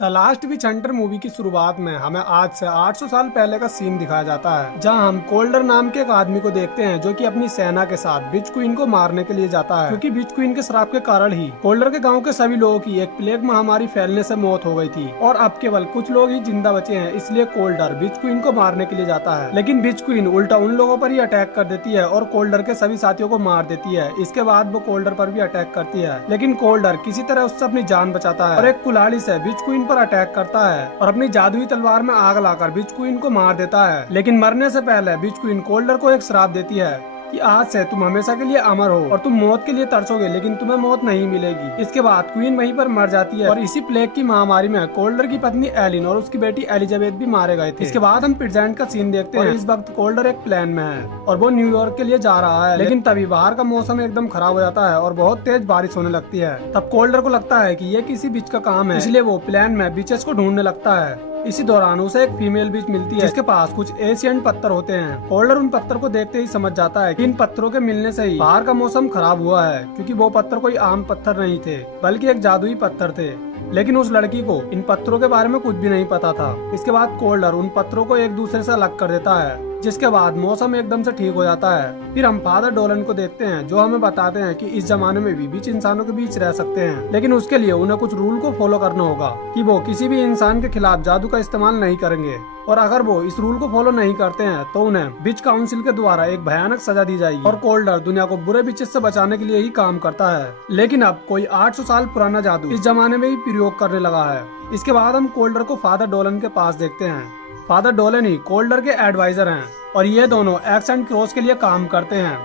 The last which Hunter movie की शुरुआत में हमें आज से 800 साल पहले का सीन दिखाया जाता है, जहां हम कोल्डर नाम के एक आदमी को देखते हैं जो कि अपनी सेना के साथ विच क्वीन को मारने के लिए जाता है, क्योंकि विच क्वीन के श्राप के कारण ही कोल्डर के गांव के सभी लोगों की एक प्लेग महामारी फैलने से मौत हो गई थी और अब केवल कुछ लोग ही जिंदा बचे हैं। इसलिए कोल्डर विच क्वीन को मारने के लिए जाता है, लेकिन विच क्वीन उल्टा उन लोगों पर ही अटैक कर देती है और कोल्डर के सभी साथियों को मार देती है। इसके बाद वो कोल्डर पर भी अटैक करती है, लेकिन कोल्डर किसी तरह उससे अपनी जान बचाता है और एक कुल्हाड़ी से विच क्वीन पर अटैक करता है और अपनी जादुई तलवार में आग लाकर विच क्वीन को मार देता है। लेकिन मरने से पहले विच क्वीन कोल्डर को एक श्राप देती है कि आज से तुम हमेशा के लिए अमर हो और तुम मौत के लिए तरसोगे, लेकिन तुम्हें मौत नहीं मिलेगी। इसके बाद क्वीन वहीं पर मर जाती है और इसी प्लेग की महामारी में कोल्डर की पत्नी एलिन और उसकी बेटी एलिजाबेथ भी मारे गए थे। इसके बाद हम प्रेजेंट का सीन देखते हैं। इस वक्त कोल्डर एक प्लेन में है और वो न्यूयॉर्क के लिए जा रहा है, लेकिन तभी बाहर का मौसम एकदम खराब हो जाता है और बहुत तेज बारिश होने लगती है। तब कोल्डर को लगता है कि ये किसी बीच का काम है, इसलिए वो प्लेन में बीचेस को ढूंढने लगता है। इसी दौरान उसे एक फीमेल बीच मिलती है जिसके पास कुछ एशियन पत्थर होते हैं। कोल्डर उन पत्थर को देखते ही समझ जाता है कि इन पत्थरों के मिलने से ही बाहर का मौसम खराब हुआ है, क्योंकि वो पत्थर कोई आम पत्थर नहीं थे बल्कि एक जादुई पत्थर थे। लेकिन उस लड़की को इन पत्थरों के बारे में कुछ भी नहीं पता था। इसके बाद कोल्डर उन पत्थरों को एक दूसरे से अलग कर देता है, जिसके बाद मौसम एकदम से ठीक हो जाता है। फिर हम फादर डोलन को देखते हैं जो हमें बताते हैं कि इस जमाने में भी बीच इंसानों के बीच रह सकते हैं, लेकिन उसके लिए उन्हें कुछ रूल को फॉलो करना होगा कि वो किसी भी इंसान के खिलाफ जादू का इस्तेमाल नहीं करेंगे, और अगर वो इस रूल को फॉलो नहीं करते हैं तो उन्हें बीच काउंसिल के द्वारा एक भयानक सजा दी जाएगी। और कोल्डर दुनिया को बुरे बीचेस से बचाने के लिए ही काम करता है, लेकिन अब कोई 800 साल पुराना जादू इस जमाने में ही प्रयोग करने लगा है। इसके बाद हम कोल्डर को फादर डोलन के पास देखते हैं। फादर डोलन ही कोल्डर के एडवाइजर हैं और ये दोनों एक्स एंड क्रॉस के लिए काम करते हैं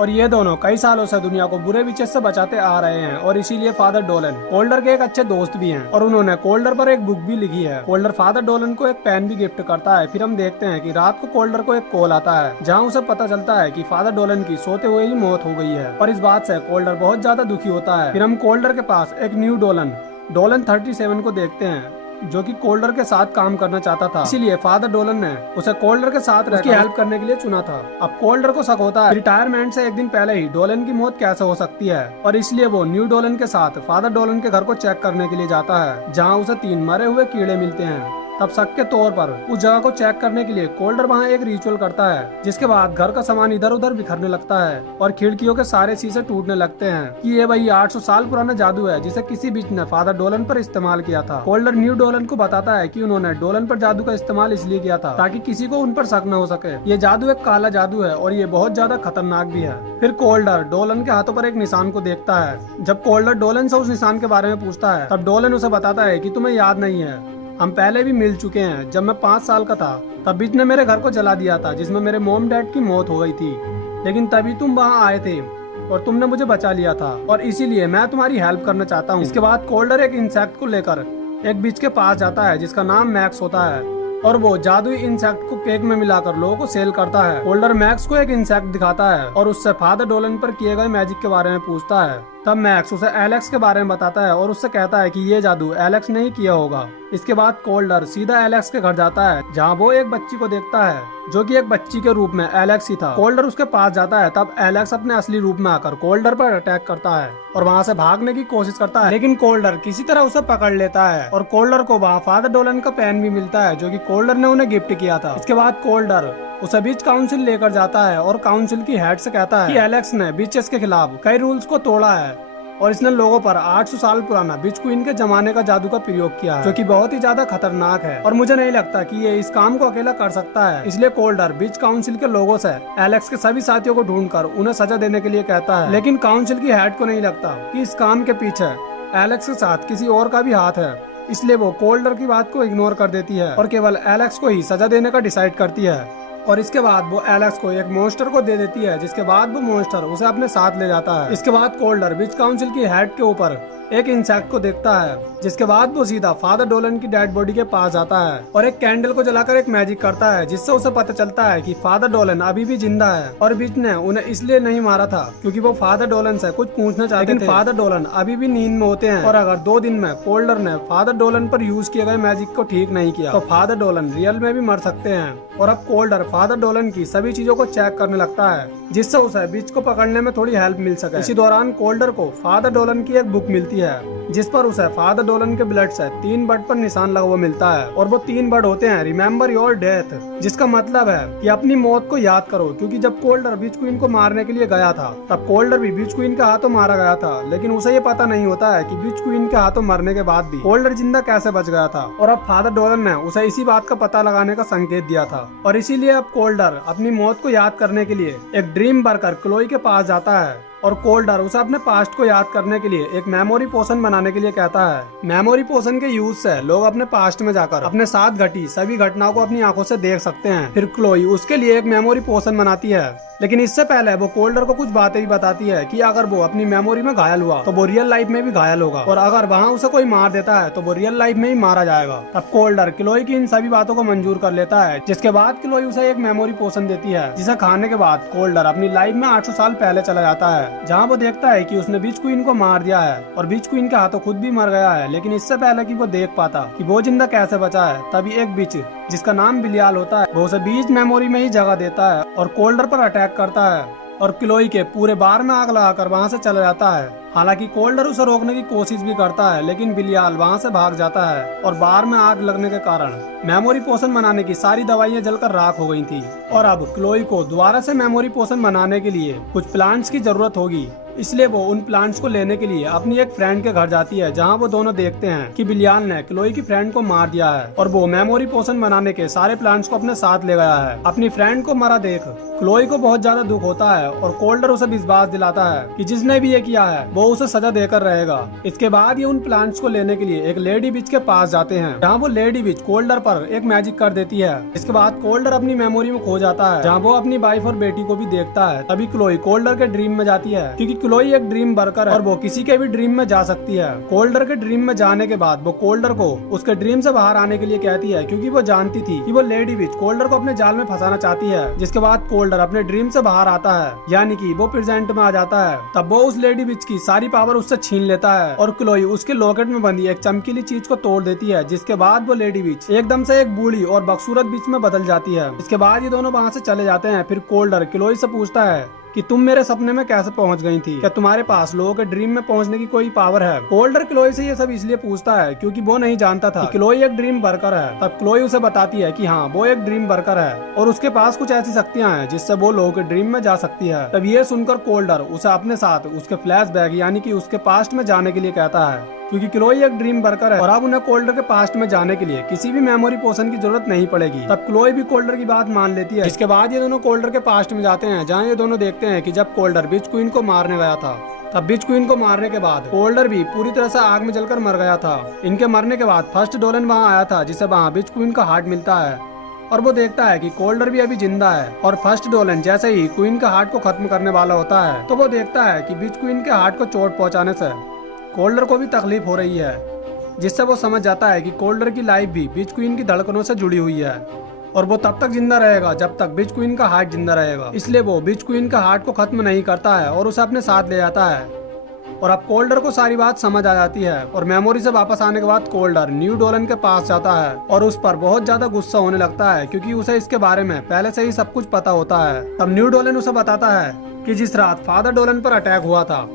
और ये दोनों कई सालों से दुनिया को बुरे विचेस से बचाते आ रहे हैं, और इसीलिए फादर डोलन कोल्डर के एक अच्छे दोस्त भी हैं और उन्होंने कोल्डर पर एक बुक भी लिखी है। कोल्डर फादर डोलन को एक पेन भी गिफ्ट करता है। फिर हम देखते हैं कि रात को कोल्डर को एक कॉल आता है जहां उसे पता चलता है कि फादर डोलन की सोते हुए ही मौत हो गई है, और इस बात से कोल्डर बहुत ज्यादा दुखी होता है। फिर हम कोल्डर के पास एक न्यू डोलन 37 को देखते हैं जो कि कोल्डर के साथ काम करना चाहता था, इसीलिए फादर डोलन ने उसे कोल्डर के साथ उसकी हेल्प करने के लिए चुना था। अब कोल्डर को शक होता है रिटायरमेंट से एक दिन पहले ही डोलन की मौत कैसे हो सकती है, और इसलिए वो न्यू डोलन के साथ फादर डोलन के घर को चेक करने के लिए जाता है, जहाँ उसे 3 मरे हुए कीड़े मिलते हैं। तब शक के तौर पर उस जगह को चेक करने के लिए कोल्डर वहाँ एक रिचुअल करता है, जिसके बाद घर का सामान इधर उधर बिखरने लगता है और खिड़कियों के सारे शीशे टूटने लगते हैं कि ये वही 800 साल पुराना जादू है जिसे किसी बीच ने फादर डोलन पर इस्तेमाल किया था। कोल्डर न्यू डोलन को बताता है कि उन्होंने डोलन पर जादू का इस्तेमाल इसलिए किया था ताकि किसी को उन पर शक न हो सके। ये जादू एक काला जादू है और ये बहुत ज्यादा खतरनाक भी है। फिर कोल्डर डोलन के हाथों पर एक निशान को देखता है। जब कोल्डर डोलन से उस निशान के बारे में पूछता है तब डोलन उसे बताता है कि तुम्हें याद नहीं है, हम पहले भी मिल चुके हैं। जब मैं 5 साल का था तब बीच ने मेरे घर को जला दिया था, जिसमें मेरे मॉम डैड की मौत हो गई थी, लेकिन तभी तुम वहाँ आए थे और तुमने मुझे बचा लिया था, और इसीलिए मैं तुम्हारी हेल्प करना चाहता हूँ। इसके बाद कोल्डर एक इंसेक्ट को लेकर एक बीच के पास जाता है जिसका नाम मैक्स होता है, और वो जादुई इंसेक्ट को केक में मिलाकर लोगों को सेल करता है। कोल्डर मैक्स को एक इंसेक्ट दिखाता है और उससे फादर डोलन पर किए गए मैजिक के बारे में पूछता है। तब मैक्स उसे एलेक्स के बारे में बताता है और उससे कहता है कि ये जादू एलेक्स ने ही किया होगा। इसके बाद कोल्डर सीधा एलेक्स के घर जाता है, जहाँ वो एक बच्ची को देखता है जो कि एक बच्ची के रूप में एलेक्स ही था। कोल्डर उसके पास जाता है, तब एलेक्स अपने असली रूप में आकर कोल्डर पर अटैक करता है और वहाँ से भागने की कोशिश करता है, लेकिन कोल्डर किसी तरह उसे पकड़ लेता है और कोल्डर को वहाँ फादर डोलन का पेन भी मिलता है जो कि कोल्डर ने उन्हें गिफ्ट किया था। इसके बाद कोल्डर उसे बीच काउंसिल लेकर जाता है और काउंसिल की हेड से कहता है कि एलेक्स ने बीचेस के खिलाफ कई रूल्स को तोड़ा है और इसने लोगों पर 800 साल पुराना बीच क्वीन के जमाने का जादू का प्रयोग किया है, जो कि बहुत ही ज्यादा खतरनाक है, और मुझे नहीं लगता कि ये इस काम को अकेला कर सकता है। इसलिए कोल्डर बीच काउंसिल के लोगों से एलेक्स के सभी साथियों को ढूंढकर उन्हें सजा देने के लिए कहता है, लेकिन काउंसिल की हेड को नहीं लगता कि इस काम के पीछे एलेक्स के साथ किसी और का भी हाथ है, इसलिए वो कोल्डर की बात को इग्नोर कर देती है और केवल एलेक्स को ही सजा देने का डिसाइड करती है। और इसके बाद वो एलेक्स को एक मॉन्स्टर को दे देती है, जिसके बाद वो मॉन्स्टर उसे अपने साथ ले जाता है। इसके बाद कोल्डर बीच काउंसिल की हेड के ऊपर एक इंसेक्ट को देखता है, जिसके बाद वो सीधा फादर डोलन की डेड बॉडी के पास जाता है और एक कैंडल को जलाकर एक मैजिक करता है, जिससे उसे पता चलता है कि फादर डोलन अभी भी जिंदा है और बीच ने उन्हें इसलिए नहीं मारा था क्योंकि वो फादर डोलन से कुछ पूछना चाहते थे। फादर डोलन अभी भी नींद में होते हैं और अगर 2 दिन में कोल्डर ने फादर डोलन पर यूज किए गए मैजिक को ठीक नहीं किया तो फादर डोलन रियल में भी मर सकते हैं। और अब कोल्डर फादर डोलन की सभी चीजों को चेक करने लगता है, जिससे उसे बीच को पकड़ने में थोड़ी हेल्प मिल सके। इसी दौरान कोल्डर को फादर डोलन की एक बुक मिलती होती है जिस पर उसे फादर डोलन के ब्लड से 3 बर्ड पर निशान लगा हुआ मिलता है और वो 3 बर्ड होते हैं रिमेम्बर योर डेथ, जिसका मतलब है कि अपनी मौत को याद करो। क्योंकि जब कोल्डर बीच क्वीन को मारने के लिए गया था तब कोल्डर भी बीच क्वीन के हाथों मारा गया था, लेकिन उसे ये पता नहीं होता है कि बीच क्वीन के हाथों मरने के बाद भी कोल्डर जिंदा कैसे बच गया था। और अब फादर डोलन ने उसे इसी बात का पता लगाने का संकेत दिया था और इसीलिए अब कोल्डर अपनी मौत को याद करने के लिए एक ड्रीम वर्कर क्लोई के पास जाता है और कोल्डर उसे अपने पास्ट को याद करने के लिए एक मेमोरी पोशन बनाने के लिए कहता है। मेमोरी पोशन के यूज से लोग अपने पास्ट में जाकर अपने साथ घटी सभी घटनाओं को अपनी आंखों से देख सकते हैं। फिर क्लोई उसके लिए एक मेमोरी पोशन बनाती है, लेकिन इससे पहले वो कोल्डर को कुछ बातें भी बताती है कि अगर वो अपनी मेमोरी में घायल हुआ तो वो रियल लाइफ में भी घायल होगा और अगर वहाँ उसे कोई मार देता है तो वो रियल लाइफ में ही मारा जाएगा। तब कोल्डर क्लोई की इन सभी बातों को मंजूर कर लेता है, जिसके बाद क्लोई उसे एक मेमोरी पोशन देती है जिसे खाने के बाद कोल्डर अपनी लाइफ में 800 साल पहले चला जाता है, जहाँ वो देखता है कि उसने बीच क्वीन को मार दिया है और बीच क्वीन के हाथों खुद भी मर गया है। लेकिन इससे पहले कि वो देख पाता कि वो जिंदा कैसे बचा है, तभी एक बीच जिसका नाम बिलियाल होता है वो उसे बीच मेमोरी में ही जगह देता है और कोल्डर पर अटैक करता है और क्लोई के पूरे बार में आग लगाकर वहां से चला जाता है। हालांकि कोल्डर उसे रोकने की कोशिश भी करता है, लेकिन बिलियाल वहां से भाग जाता है और बार में आग लगने के कारण मेमोरी पोशन बनाने की सारी दवाइयां जलकर राख हो गई थी। और अब क्लोई को दोबारा से मेमोरी पोशन बनाने के लिए कुछ प्लांट्स की जरूरत होगी, इसलिए वो उन प्लांट्स को लेने के लिए अपनी एक फ्रेंड के घर जाती है, जहां वो दोनों देखते हैं कि बिलियाल ने क्लोई की फ्रेंड को मार दिया है और वो मेमोरी पोशन बनाने के सारे प्लांट्स को अपने साथ ले गया है। अपनी फ्रेंड को मरा देख क्लोई को बहुत ज्यादा दुख होता है और कोल्डर उसे विश्वास दिलाता है कि जिसने भी ये किया है वो उसे सजा देकर रहेगा। इसके बाद ये उन प्लांट्स को लेने के लिए एक लेडी विच के पास जाते हैं, जहाँ वो लेडी विच कोल्डर पर एक मैजिक कर देती है। इसके बाद कोल्डर अपनी मेमोरी में खो जाता है, जहाँ वो अपनी वाइफ और बेटी को भी देखता है। तभी क्लोई कोल्डर के ड्रीम में जाती है, क्योंकि क्लोई एक ड्रीम वर्कर है और वो किसी के भी ड्रीम में जा सकती है। कोल्डर के ड्रीम में जाने के बाद वो कोल्डर को उसके ड्रीम से बाहर आने के लिए कहती है, क्योंकि वो जानती थी कि वो लेडी विच कोल्डर को अपने जाल में फंसाना चाहती है। जिसके बाद कोल्डर अपने ड्रीम से बाहर आता है, यानी कि वो प्रेजेंट में आ जाता है। तब वो उस लेडी विच की सारी पावर उससे छीन लेता है और क्लोई उसके लॉकेट में बंधी एक चमकीली चीज को तोड़ देती है, जिसके बाद वो लेडी विच एकदम से एक बूढ़ी और बदसूरत बीच में बदल जाती है। इसके बाद ये दोनों वहाँ से चले जाते हैं। फिर कोल्डर क्लोई से पूछता है कि तुम मेरे सपने में कैसे पहुंच गई थी, क्या तुम्हारे पास लोगों के ड्रीम में पहुंचने की कोई पावर है। कोल्डर क्लोई से ये सब इसलिए पूछता है क्योंकि वो नहीं जानता था कि क्लोई एक ड्रीम वर्कर है। तब क्लोई उसे बताती है कि हाँ वो एक ड्रीम वर्कर है और उसके पास कुछ ऐसी शक्तियां हैं जिससे वो लोगों के ड्रीम में जा सकती है। तब ये सुनकर कोल्डर उसे अपने साथ उसके फ्लैशबैक यानी कि उसके पास्ट में जाने के लिए कहता है, क्योंकि क्लोई एक ड्रीम वर्कर है और अब उन्हें कोल्डर के पास्ट में जाने के लिए किसी भी मेमोरी पोशन की जरूरत नहीं पड़ेगी। तब क्लोई भी कोल्डर की बात मान लेती है। इसके बाद ये दोनों कोल्डर के पास्ट में जाते हैं, जहाँ ये दोनों देखते हैं कि जब कोल्डर बीच क्वीन को मारने गया था तब बीच क्वीन को मारने के बाद कोल्डर भी पूरी तरह से आग में जलकर मर गया था। इनके मरने के बाद फर्स्ट डोलन वहाँ आया था, जिसे वहाँ बीच क्वीन का हार्ट मिलता है और वो देखता है कि कोल्डर भी अभी जिंदा है। और फर्स्ट डोलन जैसे ही क्वीन का हार्ट को खत्म करने वाला होता है तो वो देखता है कि बीच क्वीन के हार्ट को चोट पहुंचाने से कोल्डर को भी तकलीफ हो रही है, जिससे वो समझ जाता है कि कोल्डर की लाइफ भी बीच क्वीन की धड़कनों से जुड़ी हुई है और वो तब तक जिंदा रहेगा जब तक बीच क्वीन का हार्ट जिंदा रहेगा। इसलिए वो बीच क्वीन का हार्ट को खत्म नहीं करता है और उसे अपने साथ ले जाता है। और अब कोल्डर को सारी बात समझ आ जाती है और मेमोरी से वापस आने के बाद कोल्डर न्यू डोलन के पास जाता है और उस पर बहुत ज्यादा गुस्सा होने लगता है, क्योंकि उसे इसके बारे में पहले से ही सब कुछ पता होता है। तब न्यू डोलन उसे बताता है कि जिस रात फादर डोलन पर अटैक हुआ था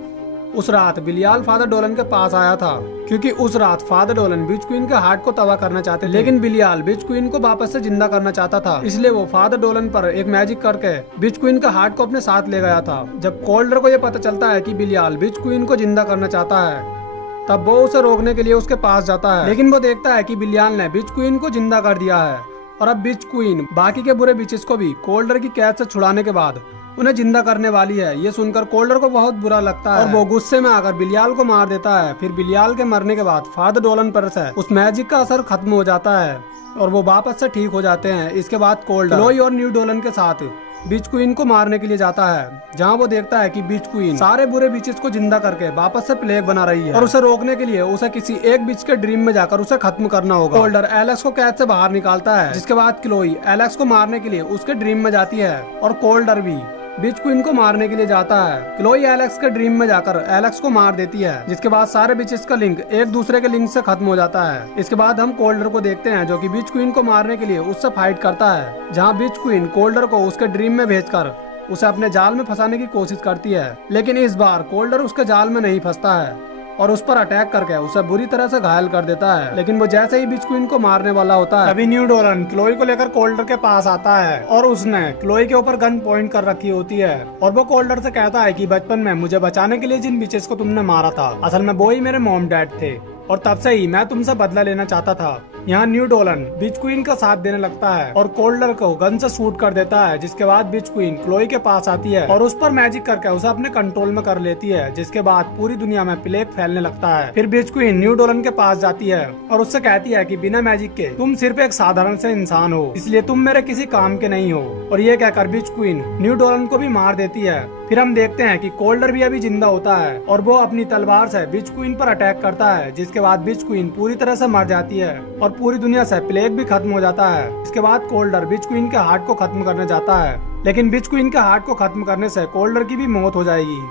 उस रात बिलियाल फादर डोलन के पास आया था, क्योंकि उस रात फादर डोलन बीच क्वीन के हार्ट को तबाह करना चाहते थे, लेकिन बिलियाल बीच क्वीन को वापस से जिंदा करना चाहता था। इसलिए वो फादर डोलन पर एक मैजिक करके बीच क्वीन का हार्ट को अपने साथ ले गया था। जब कोल्डर को ये पता चलता है कि बिलियाल बीच क्वीन को जिंदा करना चाहता है तब वो उसे रोकने के लिए उसके पास जाता है, लेकिन वो देखता है कि बिलियाल ने बीच क्वीन को जिंदा कर दिया है और अब बीच क्वीन बाकी के बुरे बीचेस को भी कोल्डर की कैद से छुड़ाने के बाद उन्हें जिंदा करने वाली है। ये सुनकर कोल्डर को बहुत बुरा लगता है और वो गुस्से में आकर बिलियाल को मार देता है। फिर बिलियाल के मरने के बाद फादर डोलन पर से उस मैजिक का असर खत्म हो जाता है और वो वापस से ठीक हो जाते हैं। इसके बाद कोल्डर क्लोई और न्यू डोलन के साथ बीच क्वीन को मारने के लिए जाता है, जहाँ वो देखता है कि बीच क्वीन सारे बुरे बीचेस को जिंदा करके वापस से प्लेग बना रही है और उसे रोकने के लिए उसे किसी एक बीच के ड्रीम में जाकर उसे खत्म करना होगा। कोल्डर एलेक्स को कैद से बाहर निकालता है, जिसके बाद क्लोई एलेक्स को मारने के लिए उसके ड्रीम में जाती है और कोल्डर भी बीच क्वीन को मारने के लिए जाता है। क्लोई एलेक्स के ड्रीम में जाकर एलेक्स को मार देती है, जिसके बाद सारे बीचेस का लिंक एक दूसरे के लिंक से खत्म हो जाता है। इसके बाद हम कोल्डर को देखते हैं, जो कि बीच क्वीन को मारने के लिए उससे फाइट करता है, जहां बीच क्वीन कोल्डर को उसके ड्रीम में भेजकर उसे अपने जाल में फंसाने की कोशिश करती है, लेकिन इस बार कोल्डर उसके जाल में नहीं फंसता है और उस पर अटैक करके उसे बुरी तरह से घायल कर देता है। लेकिन वो जैसे ही बिच क्वीन को मारने वाला होता है, तभी न्यू डोलन क्लोई को लेकर कोल्डर के पास आता है और उसने क्लोई के ऊपर गन पॉइंट कर रखी होती है और वो कोल्डर से कहता है कि बचपन में मुझे बचाने के लिए जिन बिचेस को तुमने मारा था, असल में वो ही मेरे मॉम डैड थे और तब से ही मैं तुमसे बदला लेना चाहता था। यहाँ न्यू डोलन बिच क्वीन का साथ देने लगता है और कोल्डर को गन से शूट कर देता है, जिसके बाद बिच क्वीन क्लोई के पास आती है और उस पर मैजिक करके उसे अपने कंट्रोल में कर लेती है, जिसके बाद पूरी दुनिया में प्लेग फैलने लगता है। फिर बिच क्वीन न्यू डोलन के पास जाती है और उससे कहती है कि बिना मैजिक के तुम सिर्फ एक साधारण से इंसान हो, इसलिए तुम मेरे किसी काम के नहीं हो। और ये कहकर बिच क्वीन न्यू डोलन को भी मार देती है। फिर हम देखते हैं कि कोल्डर भी अभी जिंदा होता है और वो अपनी तलवार से बिच क्वीन पर अटैक करता है, जिसके बाद बिच क्वीन पूरी तरह से मर जाती है और पूरी दुनिया से प्लेग भी खत्म हो जाता है। इसके बाद कोल्डर बिच क्वीन के हार्ट को खत्म करने जाता है, लेकिन बिच क्वीन के हार्ट को खत्म करने से कोल्डर की भी मौत हो जाएगी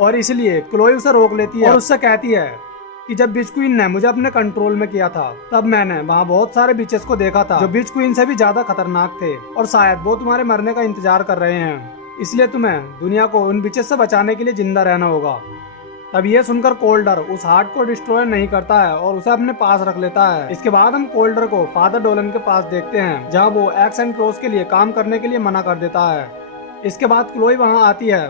और इसलिए क्लोई उसे रोक लेती है और उससे कहती है कि जब बिच क्वीन ने मुझे अपने कंट्रोल में किया था, तब मैंने वहाँ बहुत सारे बिचेस को देखा था जो बिच क्वीन से भी ज्यादा खतरनाक थे और शायद वो तुम्हारे मरने का इंतजार कर रहे हैं, इसलिए तुम्हें दुनिया को उन बिचेस से बचाने के लिए जिंदा रहना होगा। तब ये सुनकर कोल्डर उस हार्ट को डिस्ट्रॉय नहीं करता है और उसे अपने पास रख लेता है। इसके बाद हम कोल्डर को फादर डोलन के पास देखते हैं, जहाँ वो एक्स एंड क्रोस के लिए काम करने के लिए मना कर देता है। इसके बाद क्लोई वहाँ आती है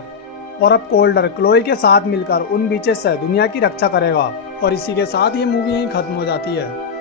और अब कोल्डर क्लोई के साथ मिलकर उन बीचेस से दुनिया की रक्षा करेगा और इसी के साथ ये मूवी यहीं खत्म हो जाती है।